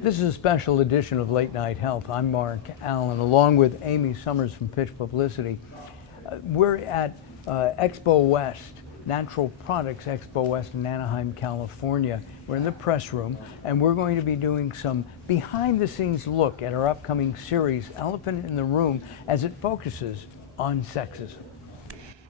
This is a special edition of Late Night Health. I'm Mark Allen, along with Amy Summers from Pitch Publicity. We're at Expo West, Natural Products Expo West in Anaheim, California. We're in the press room, and we're going to be doing some behind-the-scenes look at our upcoming series, Elephant in the Room, as it focuses on sexism.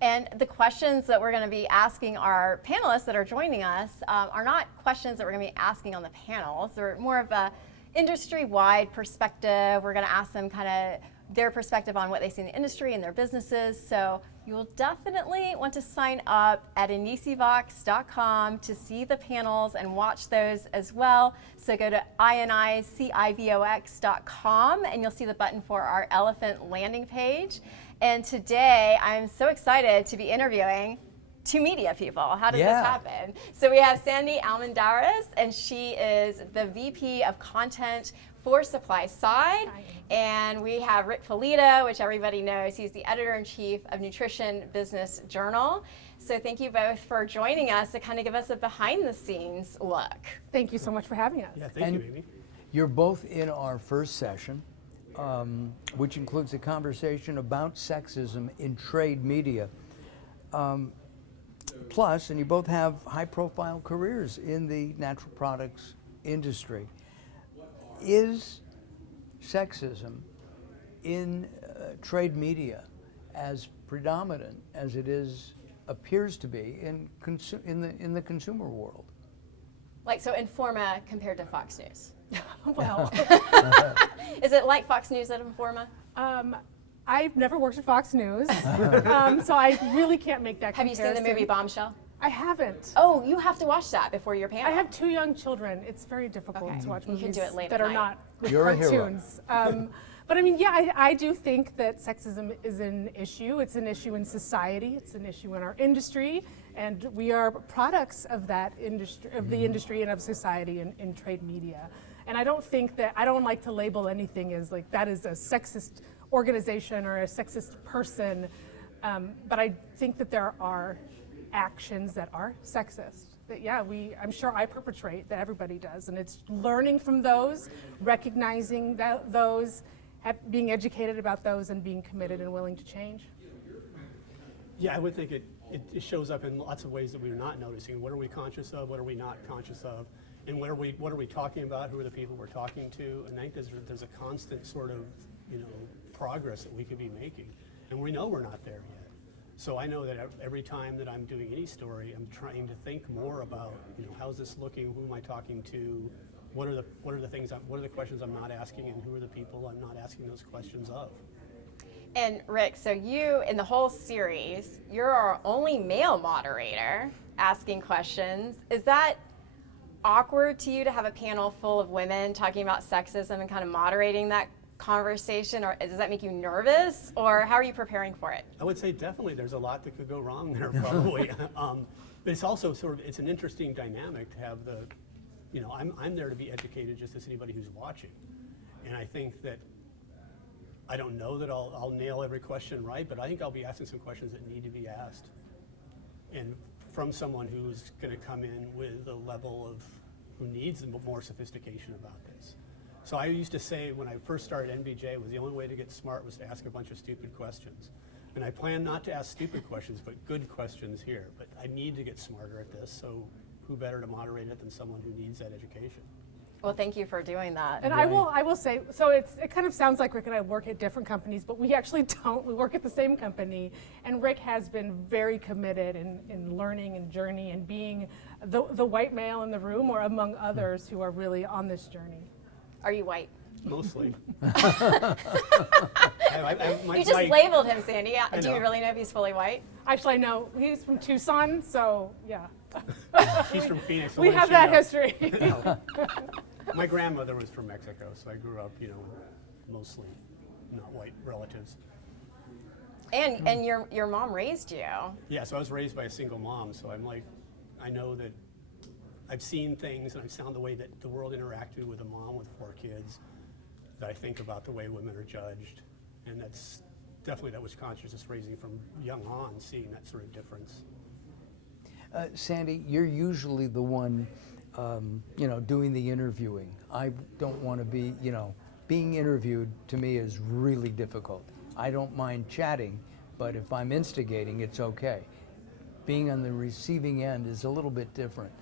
And the questions that we're going to be asking our panelists that are joining us are not questions that we're going to be asking on the panels. They're more of a industry-wide perspective. We're going to ask them kind of their perspective on what they see in the industry and their businesses. So you will definitely want to sign up at inicivox.com to see the panels and watch those as well. So go to inicivox.com and you'll see the button for our elephant landing page. And today, I'm so excited to be interviewing two media people. How did this happen? So we have Sandy Almendarez, and she is the VP of Content for Supply Side. And we have Rick Polito, which everybody knows. He's the Editor-in-Chief of Nutrition Business Journal. So thank you both for joining us to kind of give us a behind-the-scenes look. Thank you so much for having us. Yeah, thank you, Amy. You're both in our first session, which includes a conversation about sexism in trade media. Plus, and you both have high-profile careers in the natural products industry. Is sexism in trade media as predominant as it appears to be in the consumer world? Like, so Informa compared to Fox News. Well, Is it like Fox News at Informa? I've never worked at Fox News, so I really can't make that Have you comparison. seen the movie Bombshell? I haven't. Oh, you have to watch that before your panel. I have two young children. It's very difficult Okay. to watch You can movies do it late that at are night. not with You're a hero. cartoons. But I mean, yeah, I do think that sexism is an issue. It's an issue in society. It's an issue in our industry, and we are products of that industry, of the industry and of society in trade media. And I don't think that, I don't like to label anything as like that is a sexist organization or a sexist person, but I think that there are actions that are sexist. That I'm sure I perpetrate, that everybody does, and it's learning from those, recognizing those, being educated about those, and being committed and willing to change. Yeah, I would think it shows up in lots of ways that we're not noticing. What are we conscious of? What are we not conscious of? And what are we talking about? Who are the people we're talking to? And I think there's a constant sort of progress that we could be making, and we know we're not there yet. So I know that every time that I'm doing any story, I'm trying to think more about how's this looking? Who am I talking to? What are the questions I'm not asking, and who are the people I'm not asking those questions of? And Rick, so you, in the whole series, you're our only male moderator asking questions. Is that awkward to you to have a panel full of women talking about sexism and kind of moderating that conversation, or does that make you nervous, or how are you preparing for it? I would say definitely there's a lot that could go wrong there probably. But it's also it's an interesting dynamic to have I'm there to be educated just as anybody who's watching. And I think that, I don't know that I'll nail every question right, but I think I'll be asking some questions that need to be asked. And from someone who's going to come in with a level of, who needs more sophistication about this. So I used to say when I first started NBJ, the only way to get smart was to ask a bunch of stupid questions. And I plan not to ask stupid questions, but good questions here. But I need to get smarter at this, so who better to moderate it than someone who needs that education? Well, thank you for doing that. And I will say, so it kind of sounds like Rick and I work at different companies, but we actually don't. We work at the same company, and Rick has been very committed in learning and journey and being the white male in the room, or among others who are really on this journey. Are you white? Mostly. You just labeled him, Sandy. Do you really know if he's fully white? Actually, I know he's from Tucson, so yeah. She's from Phoenix. So We what have does she that know? history. My grandmother was from Mexico, so I grew up, mostly not white relatives. And your mom raised you. Yeah, so I was raised by a single mom, so I know that I've seen things, and I've seen the way that the world interacted with a mom with 4 kids, that I think about the way women are judged. And that's definitely, that was consciousness raising from young on, seeing that sort of difference. Sandy, you're usually the one you know, doing the interviewing. I don't want to be, you know, being interviewed to me is really difficult. I don't mind chatting, but if I'm instigating, it's okay. Being on the receiving end is a little bit different.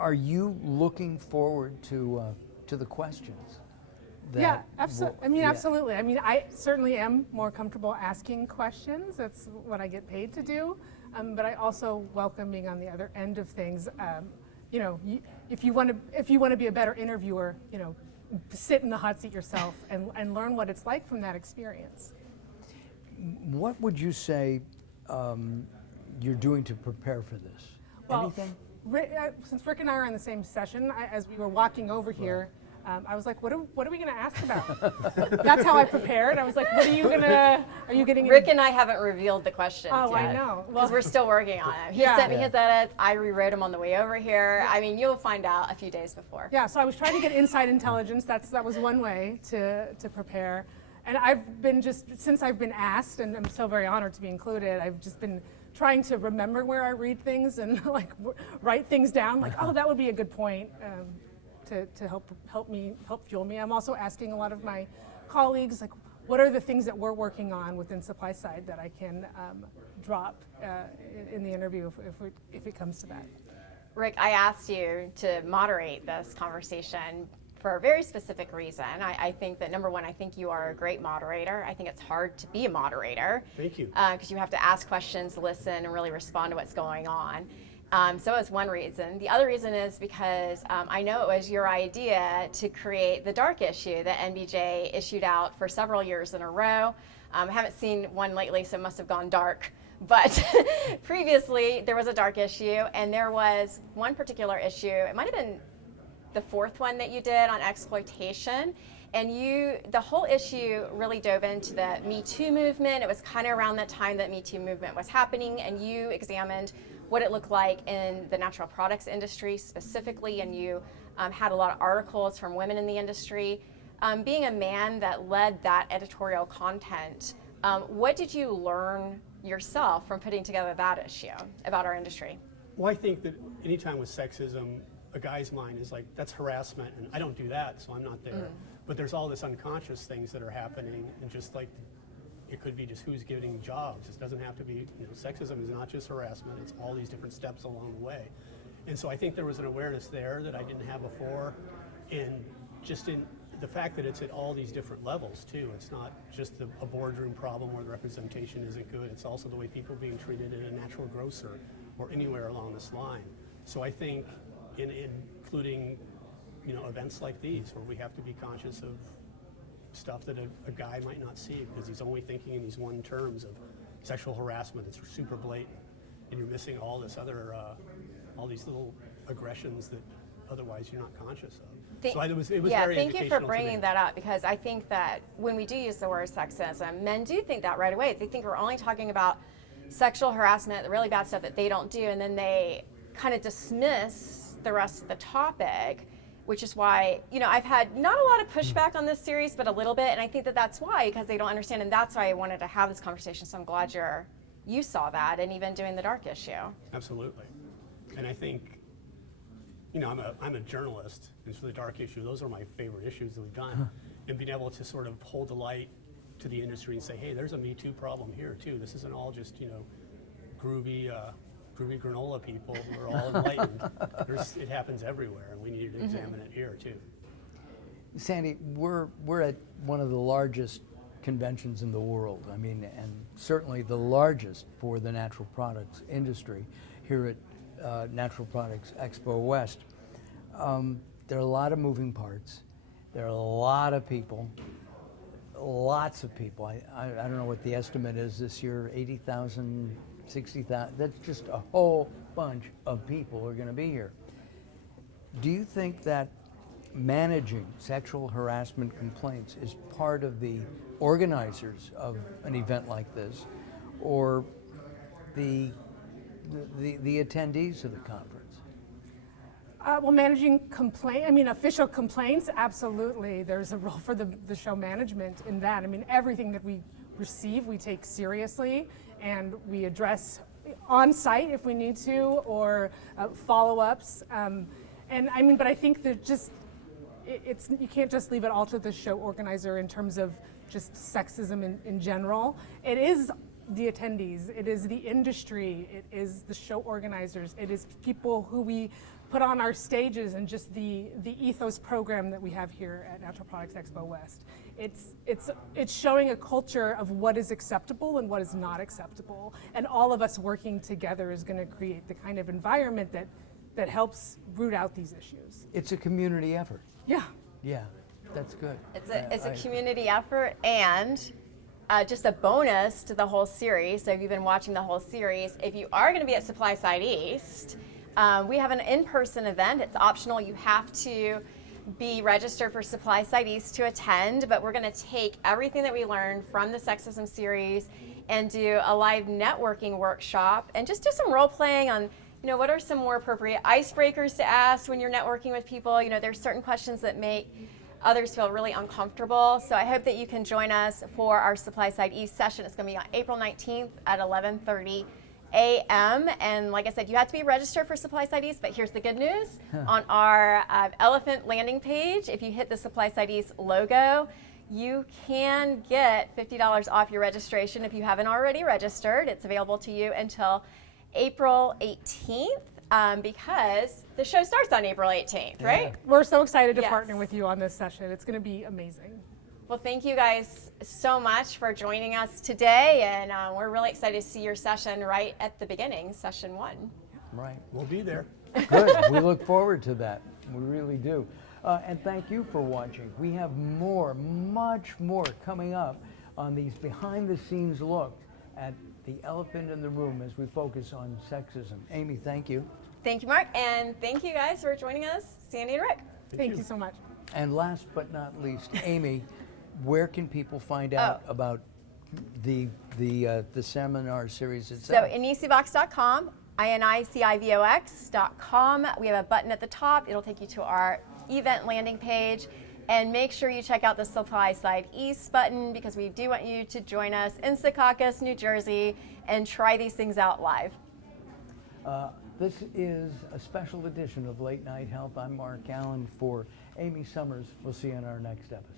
Are you looking forward to the questions? Yeah, absolutely. I mean, yeah. absolutely. I mean, I certainly am more comfortable asking questions. That's what I get paid to do. But I also welcome being on the other end of things. You know, if you want to be a better interviewer, you know, sit in the hot seat yourself and learn what it's like from that experience. What would you say you're doing to prepare for this? Well, Anything? Since Rick and I are in the same session, as we were walking over here, I was like, what are we going to ask about? That's how I prepared. I was like, are you getting Rick and I haven't revealed the questions Oh, yet. I know. Because we're still working on it. He Yeah. sent me his edits. I rewrote them on the way over here. I mean, you'll find out a few days before. Yeah, so I was trying to get inside intelligence. That was one way to prepare. And I've been since I've been asked, and I'm so very honored to be included, I've just been trying to remember where I read things and like write things down, like, oh, that would be a good point to help fuel me. I'm also asking a lot of my colleagues, like, what are the things that we're working on within supply side that I can drop in the interview if it comes to that. Rick, I asked you to moderate this conversation for a very specific reason. I think that, number one, I think you are a great moderator. I think it's hard to be a moderator. Thank you. Because you have to ask questions, listen, and really respond to what's going on. So that's one reason. The other reason is because I know it was your idea to create the dark issue that NBJ issued out for several years in a row. I haven't seen one lately, so it must have gone dark. But previously, there was a dark issue, and there was one particular issue. It might have been the fourth one that you did on exploitation. And the whole issue really dove into the Me Too movement. It was kind of around that time that Me Too movement was happening, and you examined what it looked like in the natural products industry specifically, and you had a lot of articles from women in the industry. Being a man that led that editorial content, what did you learn yourself from putting together that issue about our industry? Well, I think that anytime with sexism, a guy's mind is like, that's harassment, and I don't do that, so I'm not there. But there's all this unconscious things that are happening, and just like, it could be just who's getting jobs. It doesn't have to be, sexism is not just harassment, it's all these different steps along the way. And so I think there was an awareness there that I didn't have before, and just in the fact that it's at all these different levels too. It's not just a boardroom problem where the representation isn't good, it's also the way people are being treated in a natural grocer or anywhere along this line. So I think including events like these where we have to be conscious of stuff that a guy might not see because he's only thinking in these one terms of sexual harassment. It's super blatant, and you're missing all this other, all these little aggressions that otherwise you're not conscious of. So it was very thank you for educational to bringing me. that up, because I think that when we do use the word sexism, men do think that right away. They think we're only talking about sexual harassment, the really bad stuff that they don't do, and then they kind of dismiss the rest of the topic, which is why, I've had not a lot of pushback on this series, but a little bit, and I think that that's why, because they don't understand, and that's why I wanted to have this conversation, so I'm glad you saw that, and even doing the dark issue. Absolutely. And I think, I'm a journalist, and so the dark issue, those are my favorite issues that we've done. And being able to sort of hold the light to the industry and say, hey, there's a Me Too problem here too. This isn't all just, groovy granola people who are all enlightened. It happens everywhere, and we need to examine it here too. Sandy, we're at one of the largest conventions in the world. I mean, and certainly the largest for the natural products industry here at Natural Products Expo West. There are a lot of moving parts. There are a lot of people, lots of people. I don't know what the estimate is this year, 80,000, 60,000. That's just a whole bunch of people who are going to be here. Do you think that managing sexual harassment complaints is part of the organizers of an event like this, or the attendees of the conference? Well, managing official complaints, absolutely. There's a role for the show management in that. I mean, everything that we receive, we take seriously, and we address, on site if we need to, or follow-ups. And I mean, but I think that just, it's, you can't just leave it all to the show organizer in terms of just sexism in general. It is the attendees, it is the industry, it is the show organizers, it is people who we put on our stages, and just the ethos program that we have here at Natural Products Expo West. It's showing a culture of what is acceptable and what is not acceptable, and all of us working together is going to create the kind of environment that helps root out these issues. It's a community effort. Yeah. Yeah, that's good. It's a community effort, and just a bonus to the whole series. So if you've been watching the whole series, if you are going to be at Supply Side East, we have an in-person event. It's optional. You have to be registered for Supply Side East to attend, but we're going to take everything that we learned from the sexism series and do a live networking workshop and just do some role playing on, what are some more appropriate icebreakers to ask when you're networking with people. There's certain questions that make others feel really uncomfortable. So I hope that you can join us for our Supply Side East session. It's going to be on April 19th at 11:30 a.m. And like I said, you have to be registered for Supply Side East, but here's the good news. On our Elephant landing page, if you hit the Supply Side East logo, you can get $50 off your registration if you haven't already registered. It's available to you until April 18th because the show starts on April 18th, right? We're so excited to Yes. partner with you on this session. It's going to be amazing. Well, thank you guys so much for joining us today, and we're really excited to see your session right at the beginning, session 1. Right. We'll be there. Good. We look forward to that. We really do. And thank you for watching. We have much more coming up on these behind-the-scenes looks at the elephant in the room as we focus on sexism. Amy, thank you. Thank you, Mark, and thank you guys for joining us, Sandy and Rick. Thank you so much. And last but not least, Amy, where can people find out about the seminar series So itself? inicebox.com, INICIVOX.com. We have a button at the top. It'll take you to our event landing page. And make sure you check out the Supply Side East button because we do want you to join us in Secaucus, New Jersey, and try these things out live. This is a special edition of Late Night Health. I'm Mark Allen for Amy Summers. We'll see you in our next episode.